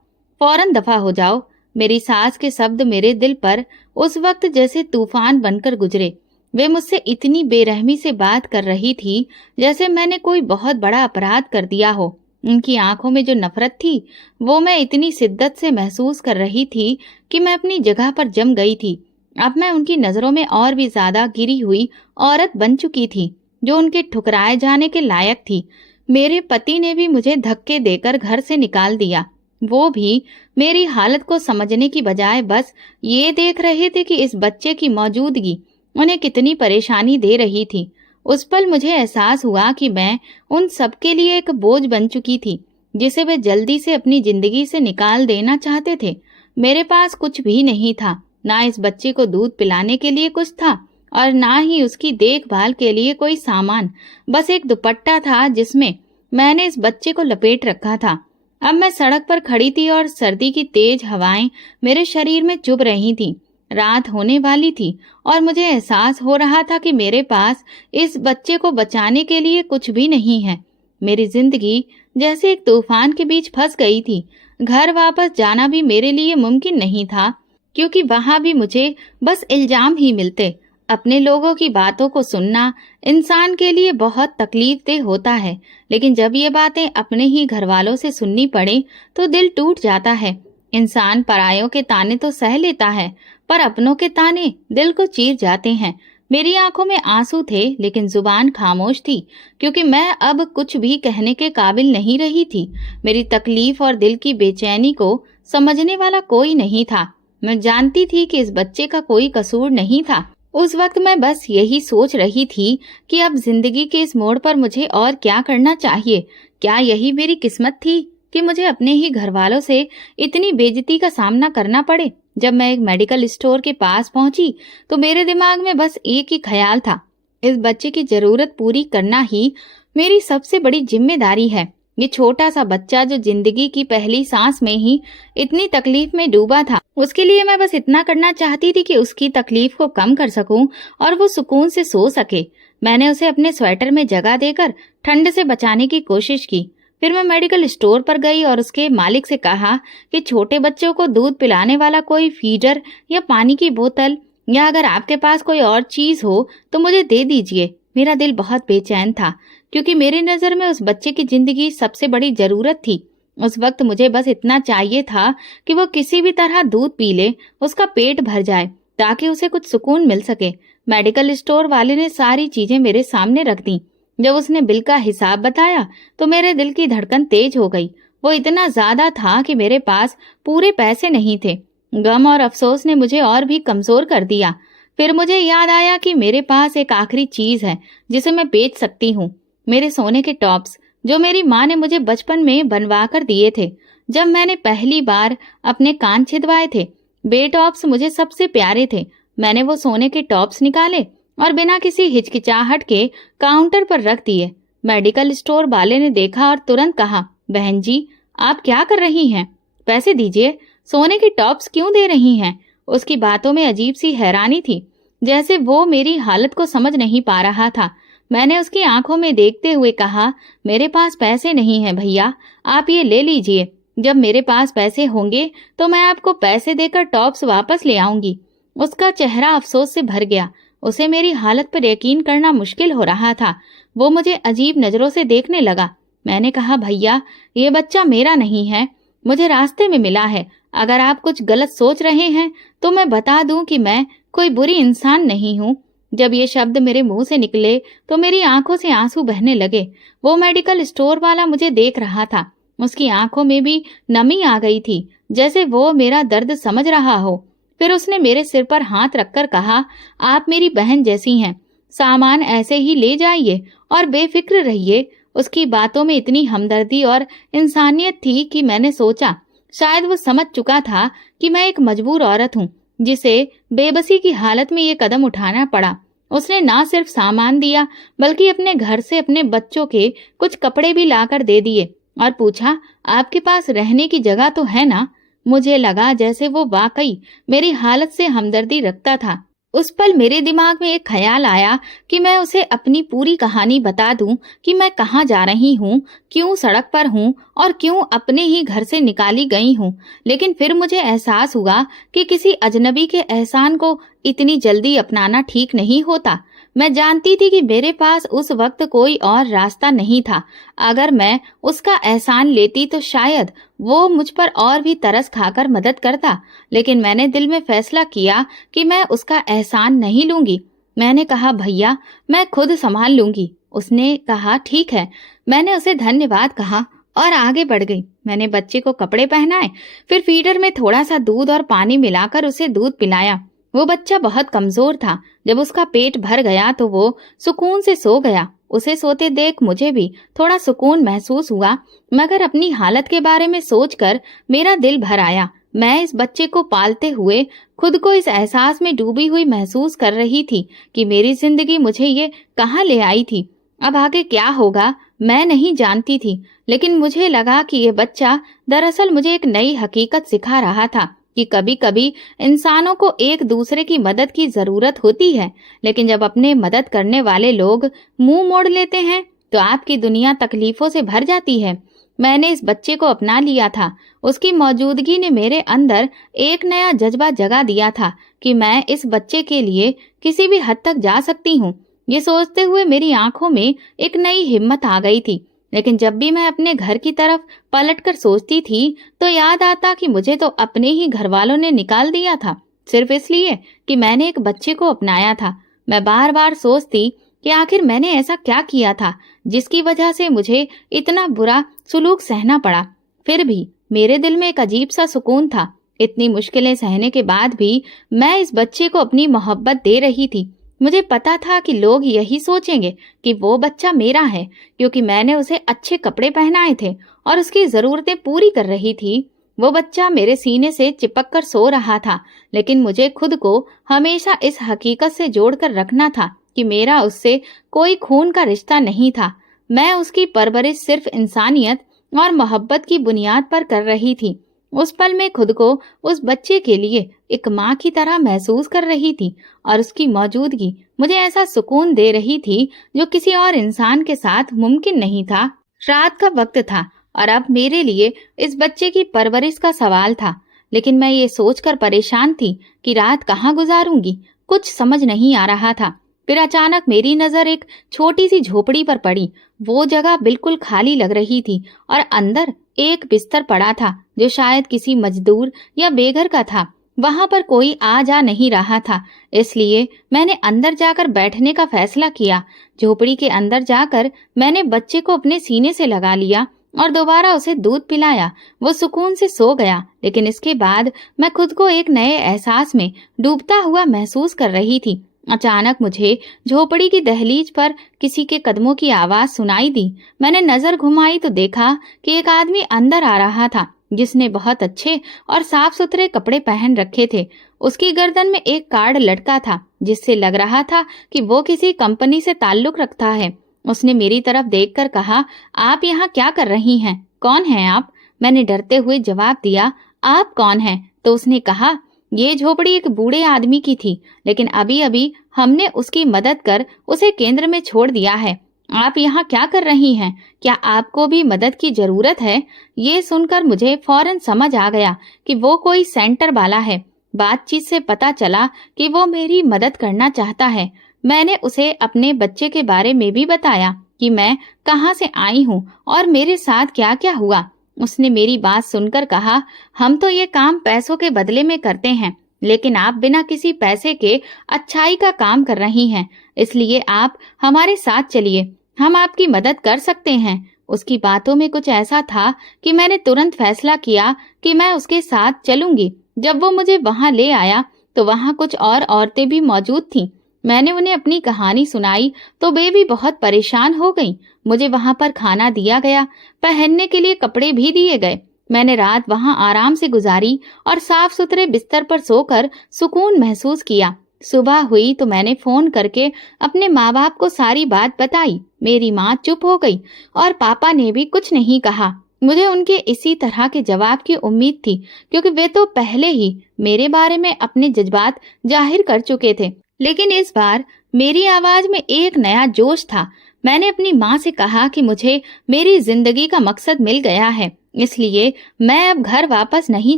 फौरन दफा हो जाओ। मेरी सास के शब्द मेरे दिल पर उस वक्त जैसे तूफान बनकर गुजरे। वे मुझसे इतनी बेरहमी से बात कर रही थी जैसे मैंने कोई बहुत बड़ा अपराध कर दिया हो। उनकी आंखों में जो नफरत थी वो मैं इतनी शिद्दत से महसूस कर रही थी कि मैं अपनी जगह पर जम गई थी। अब मैं उनकी नजरों में और भी ज्यादा गिरी हुई औरत बन चुकी थी, जो उनके ठुकराए जाने के लायक थी। मेरे पति ने भी मुझे धक्के देकर घर से निकाल दिया। वो भी मेरी हालत को समझने की बजाय बस ये देख रहे थे कि इस बच्चे की मौजूदगी उन्हें कितनी परेशानी दे रही थी। उस पल मुझे एहसास हुआ कि मैं उन सबके लिए एक बोझ बन चुकी थी, जिसे वे जल्दी से अपनी जिंदगी से निकाल देना चाहते थे। मेरे पास कुछ भी नहीं था, ना इस बच्चे को दूध पिलाने के लिए कुछ था और ना ही उसकी देखभाल के लिए कोई सामान। बस एक दुपट्टा था जिसमें मैंने इस बच्चे को लपेट रखा था। अब मैं सड़क पर खड़ी थी और सर्दी की तेज हवाएं मेरे शरीर में चुभ रही थीं। रात होने वाली थी और मुझे एहसास हो रहा था कि मेरे पास इस बच्चे को बचाने के लिए कुछ भी नहीं है। मेरी जिंदगी जैसे एक तूफान के बीच फंस गई थी। घर वापस जाना भी मेरे लिए मुमकिन नहीं था, क्योंकि वहां भी मुझे बस इल्जाम ही मिलते। अपने लोगों की बातों को सुनना इंसान के लिए बहुत तकलीफदेह होता है, लेकिन जब ये बातें अपने ही घर वालों से सुननी पड़े तो दिल टूट जाता है। इंसान परायों के ताने तो सह लेता है, पर अपनों के ताने दिल को चीर जाते हैं। मेरी आंखों में आंसू थे, लेकिन जुबान खामोश थी, क्योंकि मैं अब कुछ भी कहने के काबिल नहीं रही थी। मेरी तकलीफ और दिल की बेचैनी को समझने वाला कोई नहीं था। मैं जानती थी कि इस बच्चे का कोई कसूर नहीं था। उस वक्त मैं बस यही सोच रही थी कि अब जिंदगी के इस मोड़ पर मुझे और क्या करना चाहिए। क्या यही मेरी किस्मत थी कि मुझे अपने ही घर वालों से इतनी बेइज्जती का सामना करना पड़े? जब मैं एक मेडिकल स्टोर के पास पहुंची तो मेरे दिमाग में बस एक ही ख्याल था, इस बच्चे की जरूरत पूरी करना ही मेरी सबसे बड़ी जिम्मेदारी है। ये छोटा सा बच्चा जो जिंदगी की पहली सांस में ही इतनी तकलीफ में डूबा था, उसके लिए मैं बस इतना करना चाहती थी कि उसकी तकलीफ को कम कर सकूं और वो सुकून से सो सके। मैंने उसे अपने स्वेटर में जगह देकर ठंड से बचाने की कोशिश की। फिर मैं मेडिकल स्टोर पर गई और उसके मालिक से कहा कि छोटे बच्चों को दूध पिलाने वाला कोई फीडर या पानी की बोतल या अगर आपके पास कोई और चीज हो तो मुझे दे दीजिए। मेरा दिल बहुत बेचैन था, क्योंकि मेरी नजर में उस बच्चे की जिंदगी सबसे बड़ी जरूरत थी। उस वक्त मुझे बस इतना चाहिए था कि वो किसी भी तरह दूध पी ले, उसका पेट भर जाए, ताकि उसे कुछ सुकून मिल सके। मेडिकल स्टोर वाले ने सारी चीजें मेरे सामने रख दी। जब उसने बिल का हिसाब बताया तो मेरे दिल की धड़कन तेज हो गई। वो इतना ज्यादा था कि मेरे पास पूरे पैसे नहीं थे। गम और अफसोस ने मुझे और भी कमजोर कर दिया। फिर मुझे याद आया कि मेरे पास एक आखिरी चीज है जिसे मैं बेच सकती हूँ, मेरे सोने के टॉप्स, जो मेरी माँ ने मुझे बचपन में बनवा कर दिए थे जब मैंने पहली बार अपने कान छिदवाए थे। बे टॉप्स मुझे सबसे प्यारे थे। मैंने वो सोने के टॉप्स निकाले और बिना किसी हिचकिचाहट के काउंटर पर रख दिए। मेडिकल स्टोर वाले ने देखा और तुरंत कहा, बहन जी आप क्या कर रही हैं? पैसे दीजिए, सोने के टॉप्स क्यों दे रही हैं? उसकी बातों में अजीब सी हैरानी थी, जैसे वो मेरी हालत को समझ नहीं पा रहा था। मैंने उसकी आंखों में देखते हुए कहा, मेरे पास पैसे नहीं हैं भैया, आप ये ले लीजिए। जब मेरे पास पैसे होंगे तो मैं आपको पैसे देकर टॉप्स वापस ले आऊंगी। उसका चेहरा अफसोस से भर गया। उसे मेरी हालत पर यकीन करना मुश्किल हो रहा था। वो मुझे अजीब नजरों से देखने लगा। मैंने कहा, भैया ये बच्चा मेरा नहीं है, मुझे रास्ते में मिला है। अगर आप कुछ गलत सोच रहे हैं तो मैं बता दूं कि मैं कोई बुरी इंसान नहीं हूँ। जब ये शब्द मेरे मुंह से निकले तो मेरी आंखों से आंसू बहने लगे। वो मेडिकल स्टोर वाला मुझे देख रहा था। उसकी आंखों में भी नमी आ गई थी, जैसे वो मेरा दर्द समझ रहा हो। फिर उसने मेरे सिर पर हाथ रखकर कहा, आप मेरी बहन जैसी हैं, सामान ऐसे ही ले जाइए और बेफिक्र रहिए। उसकी बातों में इतनी हमदर्दी और इंसानियत थी कि मैंने सोचा शायद वो समझ चुका था कि मैं एक मजबूर औरत हूँ, जिसे बेबसी की हालत में ये कदम उठाना पड़ा। उसने ना सिर्फ सामान दिया बल्कि अपने घर से अपने बच्चों के कुछ कपड़े भी लाकर दे दिए और पूछा, आपके पास रहने की जगह तो है ना? मुझे लगा जैसे वो वाकई मेरी हालत से हमदर्दी रखता था। उस पल मेरे दिमाग में एक ख्याल आया कि मैं उसे अपनी पूरी कहानी बता दूं कि मैं कहाँ जा रही हूँ, क्यों सड़क पर हूँ और क्यों अपने ही घर से निकाली गई हूँ। लेकिन फिर मुझे एहसास हुआ कि किसी अजनबी के एहसान को इतनी जल्दी अपनाना ठीक नहीं होता। मैं जानती थी कि मेरे पास उस वक्त कोई और रास्ता नहीं था। अगर मैं उसका एहसान लेती तो शायद वो मुझ पर और भी तरस खाकर मदद करता। लेकिन मैंने दिल में फैसला किया कि मैं उसका एहसान नहीं लूंगी। मैंने कहा, भैया मैं खुद संभाल लूंगी। उसने कहा, ठीक है। मैंने उसे धन्यवाद कहा और आगे बढ़ गई। मैंने बच्चे को कपड़े पहनाए, फिर फीडर में थोड़ा सा दूध और पानी मिलाकर उसे दूध पिलाया। वो बच्चा बहुत कमजोर था। जब उसका पेट भर गया तो वो सुकून से सो गया। उसे सोते देख मुझे भी थोड़ा सुकून महसूस हुआ, मगर अपनी हालत के बारे में सोचकर मेरा दिल भर आया। मैं इस बच्चे को पालते हुए खुद को इस एहसास में डूबी हुई महसूस कर रही थी कि मेरी जिंदगी मुझे ये कहाँ ले आई थी। अब आगे क्या होगा मैं नहीं जानती थी, लेकिन मुझे लगा कि ये बच्चा दरअसल मुझे एक नई हकीकत सिखा रहा था कि कभी कभी इंसानों को एक दूसरे की मदद की जरूरत होती है, लेकिन जब अपने मदद करने वाले लोग मुंह मोड़ लेते हैं तो आपकी दुनिया तकलीफों से भर जाती है। मैंने इस बच्चे को अपना लिया था। उसकी मौजूदगी ने मेरे अंदर एक नया जज्बा जगा दिया था कि मैं इस बच्चे के लिए किसी भी हद तक जा सकती हूँ। ये सोचते हुए मेरी आंखों में एक नई हिम्मत आ गई थी। लेकिन जब भी मैं अपने घर की तरफ पलटकर सोचती थी तो याद आता कि मुझे तो अपने ही घर वालों ने निकाल दिया था, सिर्फ इसलिए कि मैंने एक बच्चे को अपनाया था। मैं बार बार सोचती कि आखिर मैंने ऐसा क्या किया था जिसकी वजह से मुझे इतना बुरा सुलूक सहना पड़ा। फिर भी मेरे दिल में एक अजीब सा सुकून था। इतनी मुश्किलें सहने के बाद भी मैं इस बच्चे को अपनी मोहब्बत दे रही थी। मुझे पता था कि लोग यही सोचेंगे कि वो बच्चा मेरा है, क्योंकि मैंने उसे अच्छे कपड़े पहनाए थे और उसकी जरूरतें पूरी कर रही थी। वो बच्चा मेरे सीने से चिपक कर सो रहा था, लेकिन मुझे खुद को हमेशा इस हकीकत से जोड़कर रखना था कि मेरा उससे कोई खून का रिश्ता नहीं था। मैं उसकी परवरिश सिर्फ इंसानियत और मोहब्बत की बुनियाद पर कर रही थी। उस पल में खुद को उस बच्चे के लिए एक माँ की तरह महसूस कर रही थी और उसकी मौजूदगी मुझे ऐसा सुकून दे रही थी जो किसी और इंसान के साथ मुमकिन नहीं था। रात का वक्त था और अब मेरे लिए इस बच्चे की परवरिश का सवाल था। लेकिन मैं ये सोचकर परेशान थी कि रात कहाँ गुजारूंगी, कुछ समझ नहीं आ रहा था। फिर अचानक मेरी नजर एक छोटी सी झोपड़ी पर पड़ी। वो जगह बिल्कुल खाली लग रही थी और अंदर एक बिस्तर पड़ा था जो शायद किसी मजदूर या बेघर का था। वहां पर कोई आ जा नहीं रहा था, इसलिए मैंने अंदर जाकर बैठने का फैसला किया। झोपड़ी के अंदर जाकर मैंने बच्चे को अपने सीने से लगा लिया और दोबारा उसे दूध पिलाया। वो सुकून से सो गया, लेकिन इसके बाद मैं खुद को एक नए एहसास में डूबता हुआ महसूस कर रही थी। अचानक मुझे झोपड़ी की दहलीज पर किसी के कदमों की आवाज सुनाई दी। मैंने नजर घुमाई तो देखा कि एक आदमी अंदर आ रहा था जिसने बहुत अच्छे और साफ सुथरे कपड़े पहन रखे थे। उसकी गर्दन में एक कार्ड लटका था जिससे लग रहा था कि वो किसी कंपनी से ताल्लुक रखता है। उसने मेरी तरफ देखकर कहा, आप यहाँ क्या कर रही हैं? कौन हैं आप? मैंने डरते हुए जवाब दिया, आप कौन हैं? तो उसने कहा, ये झोपड़ी एक बूढ़े आदमी की थी, लेकिन अभी अभी हमने उसकी मदद कर उसे केंद्र में छोड़ दिया है। आप यहाँ क्या कर रही हैं? क्या आपको भी मदद की जरूरत है? ये सुनकर मुझे फौरन समझ आ गया कि वो कोई सेंटर वाला है। बातचीत से पता चला कि वो मेरी मदद करना चाहता है। मैंने उसे अपने बच्चे के बारे में भी बताया कि मैं कहाँ से आई हूँ और मेरे साथ क्या क्या हुआ। उसने मेरी बात सुनकर कहा, हम तो ये काम पैसों के बदले में करते हैं, लेकिन आप बिना किसी पैसे के अच्छाई का काम कर रही हैं, इसलिए आप हमारे साथ चलिए, हम आपकी मदद कर सकते हैं। उसकी बातों में कुछ ऐसा था कि मैंने तुरंत फैसला किया कि मैं उसके साथ चलूंगी। जब वो मुझे वहां ले आया तो वहां कुछ और औरतें भी मौजूद थीं। मैंने उन्हें अपनी कहानी सुनाई तो वे भी बहुत परेशान हो गईं। मुझे वहां पर खाना दिया गया, पहनने के लिए कपड़े भी दिए गए। मैंने रात वहां आराम से गुजारी और साफ सुथरे बिस्तर पर सोकर सुकून महसूस किया। सुबह हुई तो मैंने फोन करके अपने माँ बाप को सारी बात बताई। मेरी माँ चुप हो गई और पापा ने भी कुछ नहीं कहा। मुझे उनके इसी तरह के जवाब की उम्मीद थी, क्योंकि वे तो पहले ही मेरे बारे में अपने जज्बात जाहिर कर चुके थे। लेकिन इस बार मेरी आवाज में एक नया जोश था। मैंने अपनी माँ से कहा कि मुझे मेरी जिंदगी का मकसद मिल गया है, इसलिए मैं अब घर वापस नहीं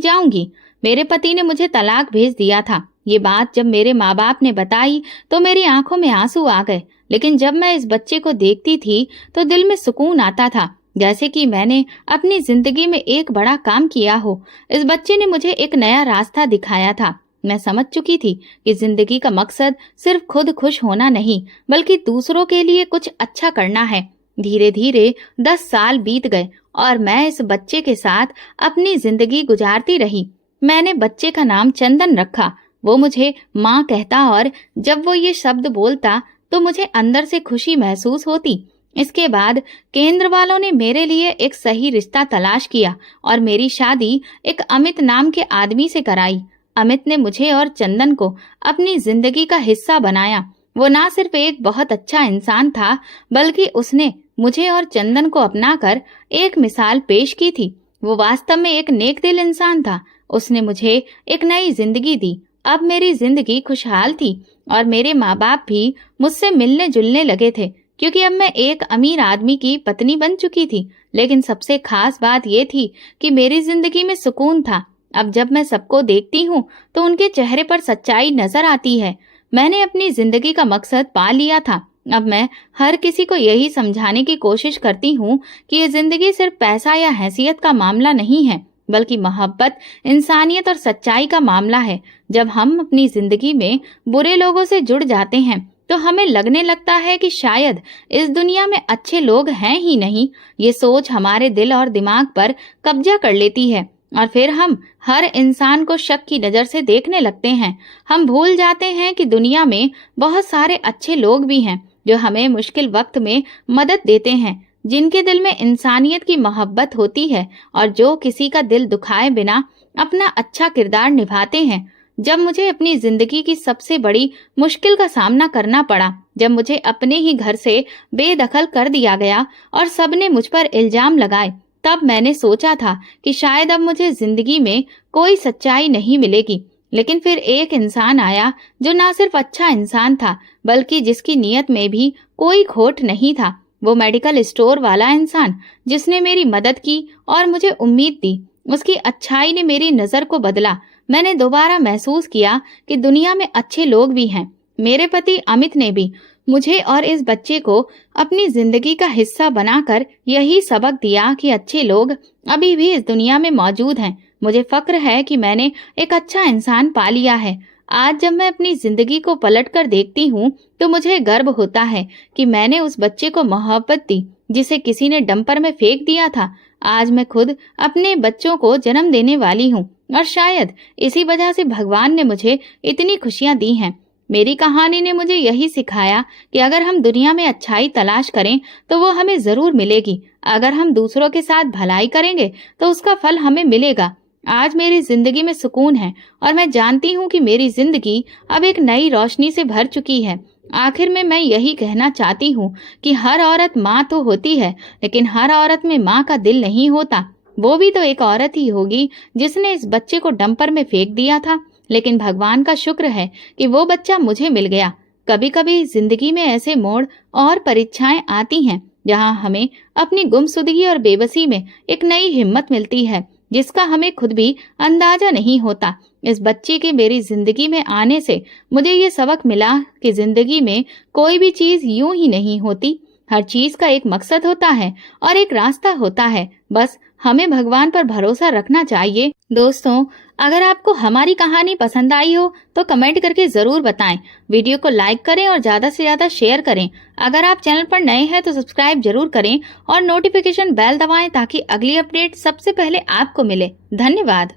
जाऊंगी। मेरे पति ने मुझे तलाक भेज दिया था। ये बात जब मेरे माँ बाप ने बताई तो मेरी आंखों में आंसू आ गए। लेकिन जब मैं इस बच्चे को देखती थी तो दिल में सुकून आता था, जैसे कि मैंने अपनी जिंदगी में एक बड़ा काम किया हो। इस बच्चे ने मुझे एक नया रास्ता दिखाया था। मैं समझ चुकी थी कि जिंदगी का मकसद सिर्फ खुद खुश होना नहीं, बल्कि दूसरों के लिए कुछ अच्छा करना है। धीरे धीरे 10 साल बीत गए और मैं इस बच्चे के साथ अपनी जिंदगी गुजारती रही। मैंने बच्चे का नाम चंदन रखा। वो मुझे माँ कहता और जब वो ये शब्द बोलता तो मुझे अंदर से खुशी महसूस होती। इसके बाद केंद्र वालों ने मेरे लिए एक सही रिश्ता तलाश किया और मेरी शादी एक अमित नाम के आदमी से कराई। अमित ने मुझे और चंदन को अपनी जिंदगी का हिस्सा बनाया। वो ना सिर्फ एक बहुत अच्छा इंसान था, बल्कि उसने मुझे और चंदन को अपनाकर एक मिसाल पेश की थी। वो वास्तव में एक नेक दिल इंसान था। उसने मुझे एक नई जिंदगी दी। अब मेरी जिंदगी खुशहाल थी और मेरे माँ बाप भी मुझसे मिलने जुलने लगे थे, क्योंकि अब मैं एक अमीर आदमी की पत्नी बन चुकी थी। लेकिन सबसे खास बात यह थी कि मेरी जिंदगी में सुकून था। अब जब मैं सबको देखती हूँ तो उनके चेहरे पर सच्चाई नजर आती है। मैंने अपनी जिंदगी का मकसद पा लिया था। अब मैं हर किसी को यही समझाने की कोशिश करती हूँ कि ये जिंदगी सिर्फ पैसा या हैसियत का मामला नहीं है, बल्कि मोहब्बत, इंसानियत और सच्चाई का मामला है। जब हम अपनी जिंदगी में बुरे लोगों से जुड़ जाते हैं तो हमें लगने लगता है कि शायद इस दुनिया में अच्छे लोग हैं ही नहीं। ये सोच हमारे दिल और दिमाग पर कब्जा कर लेती है और फिर हम हर इंसान को शक की नजर से देखने लगते हैं। हम भूल जाते हैं कि दुनिया में बहुत सारे अच्छे लोग भी हैं जो हमें मुश्किल वक्त में मदद देते हैं, जिनके दिल में इंसानियत की मोहब्बत होती है और जो किसी का दिल दुखाए बिना अपना अच्छा किरदार निभाते हैं। जब मुझे अपनी जिंदगी की सबसे बड़ी मुश्किल का सामना करना पड़ा, जब मुझे अपने ही घर से बेदखल कर दिया गया और सबने मुझ पर इल्जाम लगाए, तब मैंने सोचा था कि शायद अब मुझे जिंदगी में कोई सच्चाई नहीं मिलेगी। लेकिन फिर एक इंसान आया जो ना सिर्फ अच्छा इंसान था, बल्कि जिसकी नीयत में भी कोई खोट नहीं था। वो मेडिकल स्टोर वाला इंसान जिसने मेरी मदद की और मुझे उम्मीद दी। उसकी अच्छाई ने मेरी नजर को बदला। मैंने दोबारा महसूस किया कि दुनिया में अच्छे लोग भी हैं। मेरे पति अमित ने भी मुझे और इस बच्चे को अपनी जिंदगी का हिस्सा बनाकर यही सबक दिया कि अच्छे लोग अभी भी इस दुनिया में मौजूद हैं। मुझे फक्र है कि मैंने एक अच्छा इंसान पा लिया है। आज जब मैं अपनी जिंदगी को पलटकर देखती हूँ तो मुझे गर्व होता है कि मैंने उस बच्चे को मोहब्बत दी जिसे किसी ने डंपर में फेंक दिया था। आज मैं खुद अपने बच्चों को जन्म देने वाली हूँ और शायद इसी वजह से भगवान ने मुझे इतनी खुशियां दी हैं। मेरी कहानी ने मुझे यही सिखाया कि अगर हम दुनिया में अच्छाई तलाश करें तो वो हमें जरूर मिलेगी। अगर हम दूसरों के साथ भलाई करेंगे तो उसका फल हमें मिलेगा। आज मेरी जिंदगी में सुकून है और मैं जानती हूँ कि मेरी जिंदगी अब एक नई रोशनी से भर चुकी है। आखिर में मैं यही कहना चाहती हूँ कि हर औरत माँ तो होती है, लेकिन हर औरत में माँ का दिल नहीं होता। वो भी तो एक औरत ही होगी जिसने इस बच्चे को डंपर में फेंक दिया था, लेकिन भगवान का शुक्र है कि वो बच्चा मुझे मिल गया। कभी कभी जिंदगी में ऐसे मोड़ और परीक्षाएं आती हैं जहां हमें अपनी गुमसुदगी और बेबसी में एक नई हिम्मत मिलती है जिसका हमें खुद भी अंदाजा नहीं होता। इस बच्चे के मेरी जिंदगी में आने से मुझे ये सबक मिला कि जिंदगी में कोई भी चीज यूं ही नहीं होती। हर चीज का एक मकसद होता है और एक रास्ता होता है। बस हमें भगवान पर भरोसा रखना चाहिए। दोस्तों, अगर आपको हमारी कहानी पसंद आई हो तो कमेंट करके जरूर बताएं। वीडियो को लाइक करें और ज्यादा से ज्यादा शेयर करें। अगर आप चैनल पर नए हैं तो सब्सक्राइब जरूर करें और नोटिफिकेशन बेल दबाएं ताकि अगली अपडेट सबसे पहले आपको मिले। धन्यवाद।